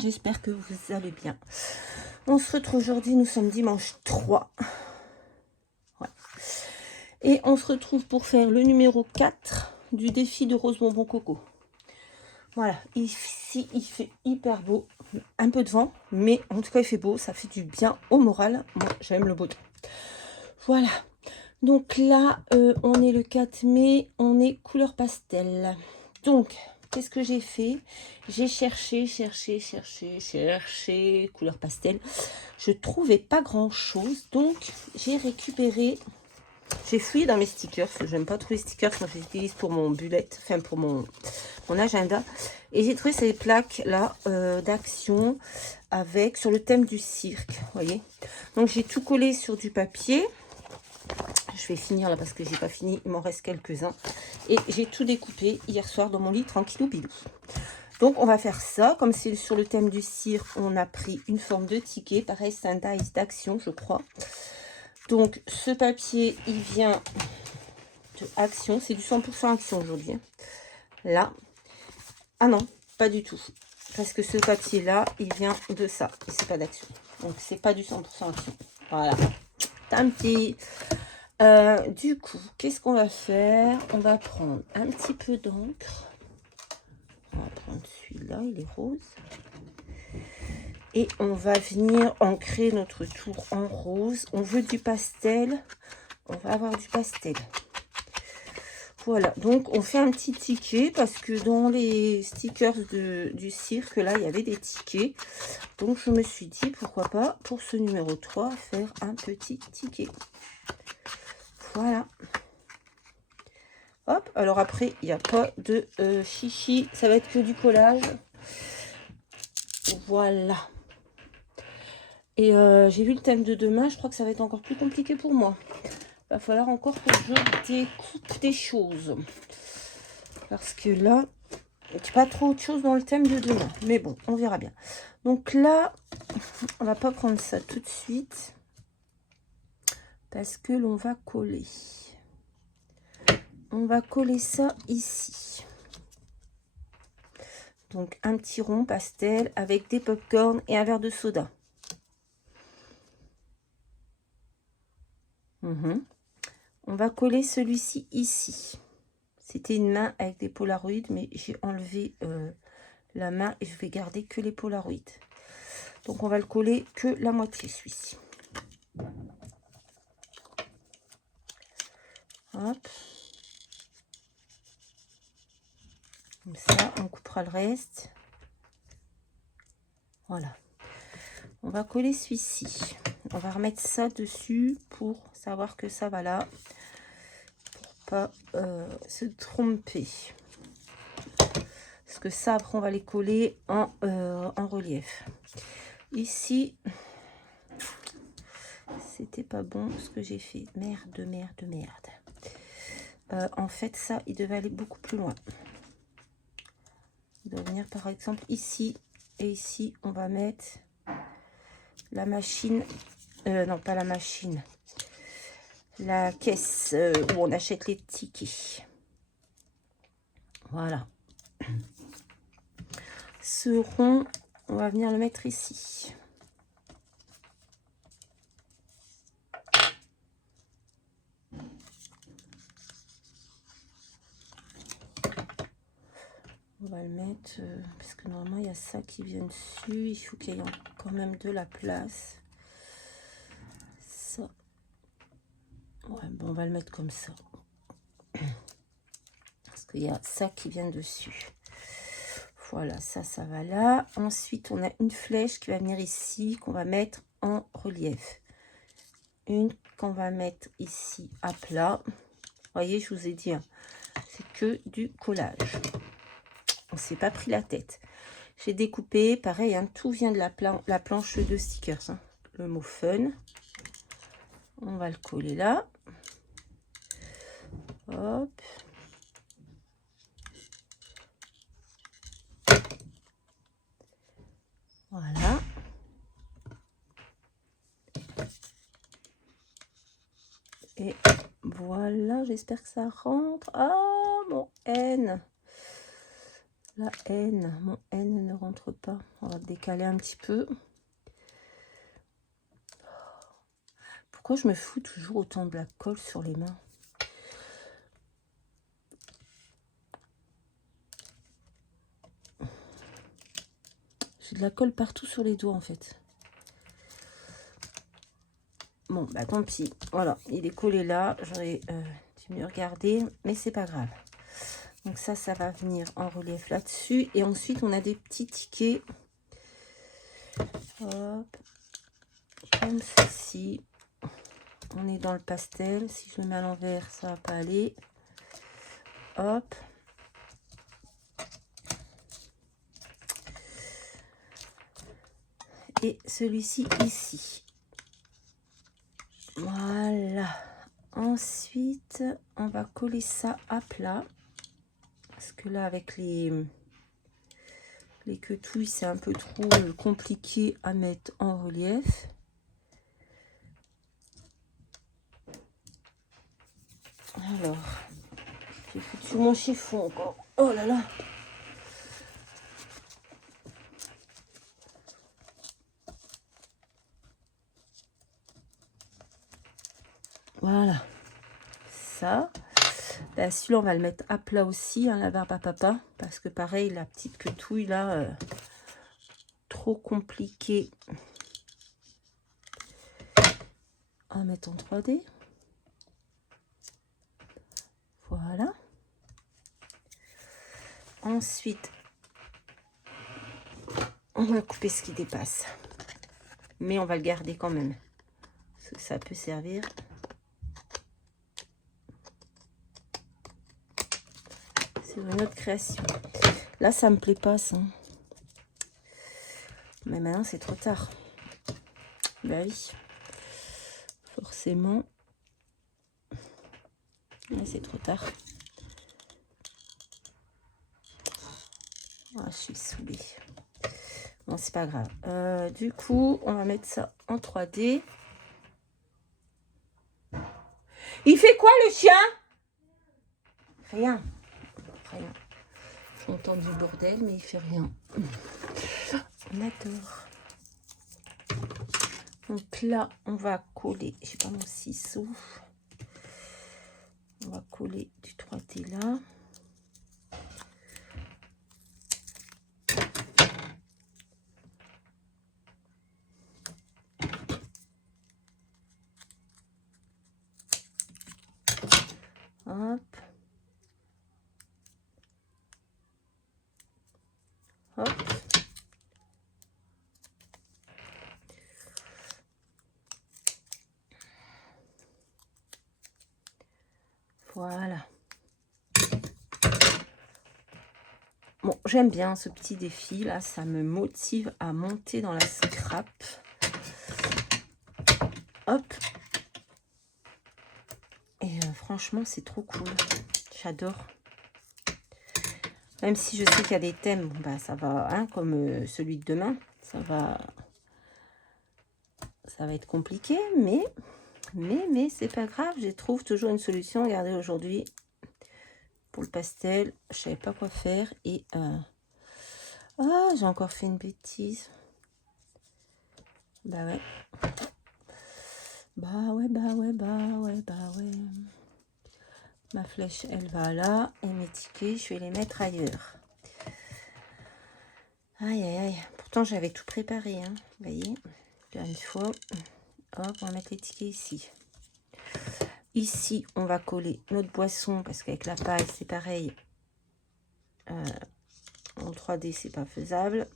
monde, j'espère que vous allez bien. On se retrouve aujourd'hui, nous sommes dimanche 3. Ouais. Et on se retrouve pour faire le numéro 4 du défi de Rose Bonbon Coco. Voilà, ici il fait hyper beau, un peu de vent, mais en tout cas il fait beau, ça fait du bien au moral. Moi j'aime le beau temps. Voilà, donc là on est le 4 mai, on est couleur pastel. Donc qu'est-ce que j'ai fait? J'ai cherché couleur pastel. Je trouvais pas grand chose, donc j'ai récupéré, j'ai fouillé dans mes stickers. J'aime pas trop les stickers, moi j'utilise pour mon bullet, enfin pour mon agenda. Et j'ai trouvé ces plaques là d'action avec sur le thème du cirque, vous voyez. Donc j'ai tout collé sur du papier. Je vais finir là parce que j'ai pas fini, il m'en reste quelques-uns. Et j'ai tout découpé hier soir dans mon lit, tranquillou bilou. Donc on va faire ça, comme c'est sur le thème du cirque, on a pris une forme de ticket. Pareil, c'est un dice d'action, je crois. Donc ce papier, il vient de Action, c'est du 100% Action aujourd'hui. Là, ah non, pas du tout. Parce que ce papier-là, il vient de ça. Et c'est pas d'Action. Donc c'est pas du 100% Action. Voilà. Tant pis. Du coup, qu'est-ce qu'on va faire? On va prendre un petit peu d'encre. On va prendre celui-là, il est rose. Et on va venir ancrer notre tour en rose. On veut du pastel. On va avoir du pastel. Voilà, donc on fait un petit ticket parce que dans les stickers du cirque, là, il y avait des tickets. Donc je me suis dit, pourquoi pas, pour ce numéro 3, faire un petit ticket. Voilà. Hop, alors après, il n'y a pas de chichi, ça va être que du collage. Voilà. Et j'ai vu le thème de demain, je crois que ça va être encore plus compliqué pour moi. Il va falloir encore que je découpe des choses. Parce que là, il n'y a pas trop autre chose dans le thème de demain. Mais bon, on verra bien. Donc là, on va pas prendre ça tout de suite. Parce que l'on va coller. On va coller ça ici. Donc un petit rond pastel avec des pop-corn et un verre de soda. On va coller celui-ci ici. C'était une main avec des polaroids, mais j'ai enlevé la main et je vais garder que les polaroids. Donc on va le coller que la moitié, celui-ci. Hop. Comme ça, on coupera le reste. Voilà. On va coller celui-ci. On va remettre ça dessus pour savoir que ça va là. Pour pas se tromper. Parce que ça, après, on va les coller en relief. Ici, c'était pas bon ce que j'ai fait. Merde. En fait, ça, il devait aller beaucoup plus loin. Il doit venir, par exemple, ici. Et ici, on va mettre la machine. Non, pas la machine. La caisse où on achète les tickets. Voilà. Ce rond, on va venir le mettre ici. On va le mettre, parce que normalement il y a ça qui vient dessus. Il faut qu'il y ait quand même de la place. Ça. Ouais, bon, on va le mettre comme ça. Parce qu'il y a ça qui vient dessus. Voilà, ça va là. Ensuite, on a une flèche qui va venir ici, qu'on va mettre en relief. Une qu'on va mettre ici à plat. Vous voyez, je vous ai dit, hein, c'est que du collage. On s'est pas pris la tête. J'ai découpé, pareil, hein, tout vient de la planche de stickers. Hein. Le mot fun. On va le coller là. Hop. Voilà. Et voilà, j'espère que ça rentre. Ah, mon N. La N, mon N ne rentre pas. On va décaler un petit peu. Pourquoi je me fous toujours autant de la colle sur les mains? J'ai de la colle partout sur les doigts en fait. Bon, bah tant pis. Voilà, il est collé là. J'aurais dû mieux regarder, mais c'est pas grave. Donc ça va venir en relief là-dessus. Et ensuite, on a des petits tickets. Hop. Comme ceci. On est dans le pastel. Si je le mets à l'envers, ça va pas aller. Hop. Et celui-ci ici. Voilà. Ensuite, on va coller ça à plat. Parce que là, avec les quetouilles, c'est un peu trop compliqué à mettre en relief. Alors, j'ai foutu mon chiffon encore. Oh là là! Voilà. Ça. Ben, celui-là, on va le mettre à plat aussi, hein, la barbe à papa. Parce que pareil, la petite quetouille là, trop compliqué à mettre en 3D. Voilà. Ensuite, on va couper ce qui dépasse. Mais on va le garder quand même. Parce que ça peut servir. C'est une autre création. Là, ça me plaît pas, ça. Mais maintenant, c'est trop tard. Bah oui. Forcément. Là, c'est trop tard. Ah, je suis saoulée. Bon, c'est pas grave. Du coup, on va mettre ça en 3D. Il fait quoi, le chien? Rien. Rien. J'entends du bordel, mais il fait rien. On adore. Donc là, on va coller. J'ai pas mon ciseau. On va coller du 3D là. Hop. Hop. Voilà. Bon, j'aime bien ce petit défi là, ça me motive à monter dans la scrap. Hop. Et franchement, c'est trop cool. J'adore. Même si je sais qu'il y a des thèmes, bah ça va, hein, comme celui de demain, ça va être compliqué, mais c'est pas grave, je trouve toujours une solution. Regardez, aujourd'hui, pour le pastel, je savais pas quoi faire et ah, j'ai encore fait une bêtise. Bah ouais. Bah ouais. Ma flèche, elle va là. Et mes tickets, je vais les mettre ailleurs. Aïe, aïe, aïe. Pourtant, j'avais tout préparé. Hein. Vous voyez, là, une fois. Hop, on va mettre les tickets ici. Ici, on va coller notre boisson. Parce qu'avec la paille, c'est pareil. En 3D, c'est pas faisable.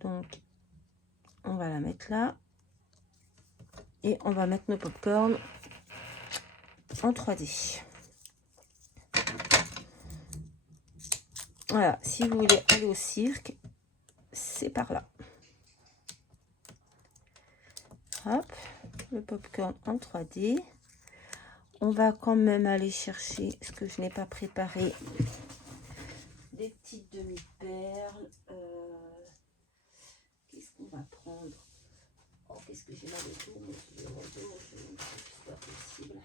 Donc, on va la mettre là. Et on va mettre nos popcorn en 3D. Voilà, si vous voulez aller au cirque, c'est par là. Hop, le popcorn en 3D. On va quand même aller chercher ce que je n'ai pas préparé. Des petites demi-perles. Qu'est-ce qu'on va prendre? Oh, qu'est-ce que j'ai mal au dos, c'est pas possible.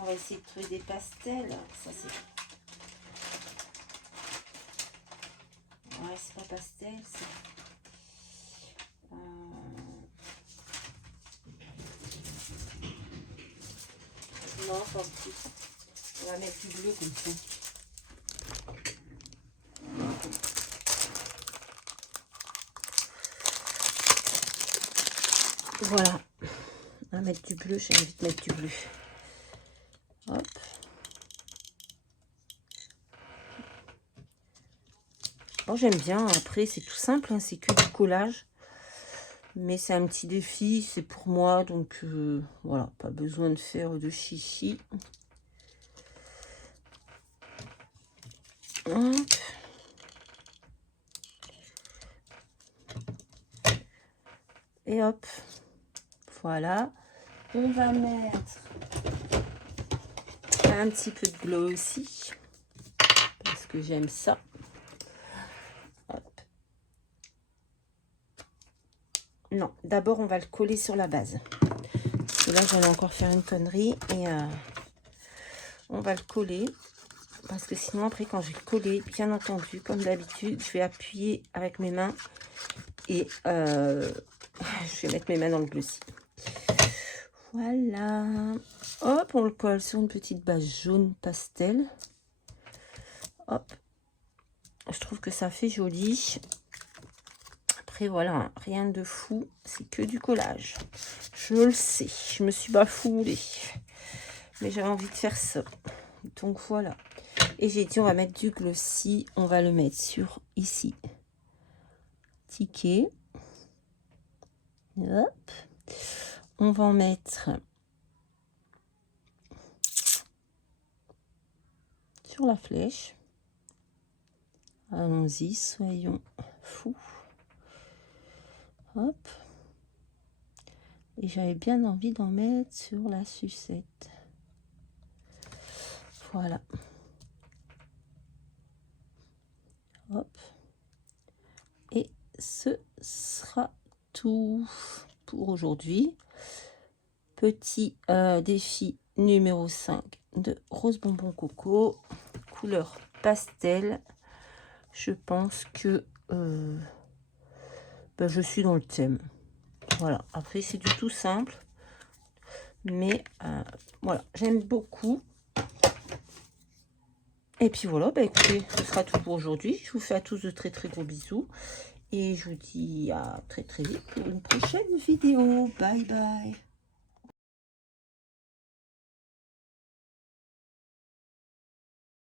On va essayer de trouver des pastels. Ça, c'est... Ouais, c'est pas pastel, c'est... Non, pas plus. On va mettre du bleu comme ça. Voilà. On va mettre du bleu. J'ai envie de mettre du bleu. Hop. Bon, j'aime bien. Après, c'est tout simple. Hein, c'est que du collage. Mais c'est un petit défi. C'est pour moi. Donc, voilà. Pas besoin de faire de chichi. Hop. Et hop. Voilà. On va mettre un petit peu de bleu aussi. Parce que j'aime ça. Hop. Non, d'abord on va le coller sur la base. Parce que là j'allais encore faire une connerie. Et on va le coller. Parce que sinon après quand je vais le coller, bien entendu, comme d'habitude, je vais appuyer avec mes mains. Et je vais mettre mes mains dans le glossy. Voilà. Hop, on le colle sur une petite base jaune pastel. Hop. Je trouve que ça fait joli. Après, voilà, rien de fou. C'est que du collage. Je le sais. Je me suis bafoulée. Mais j'avais envie de faire ça. Donc, voilà. Et j'ai dit, on va mettre du glossy. On va le mettre sur ici. Ticket. Hop. On va en mettre sur la flèche. Allons-y, soyons fous. Hop. Et j'avais bien envie d'en mettre sur la sucette. Voilà. Hop. Et ce sera tout pour aujourd'hui. Petit défi numéro 5 de Rose Bonbon Coco. Couleur pastel. Je pense que je suis dans le thème. Voilà. Après, c'est du tout simple. Mais voilà, j'aime beaucoup. Et puis voilà, écoutez, ce sera tout pour aujourd'hui. Je vous fais à tous de très très gros bisous. Et je vous dis à très très vite pour une prochaine vidéo. Bye bye.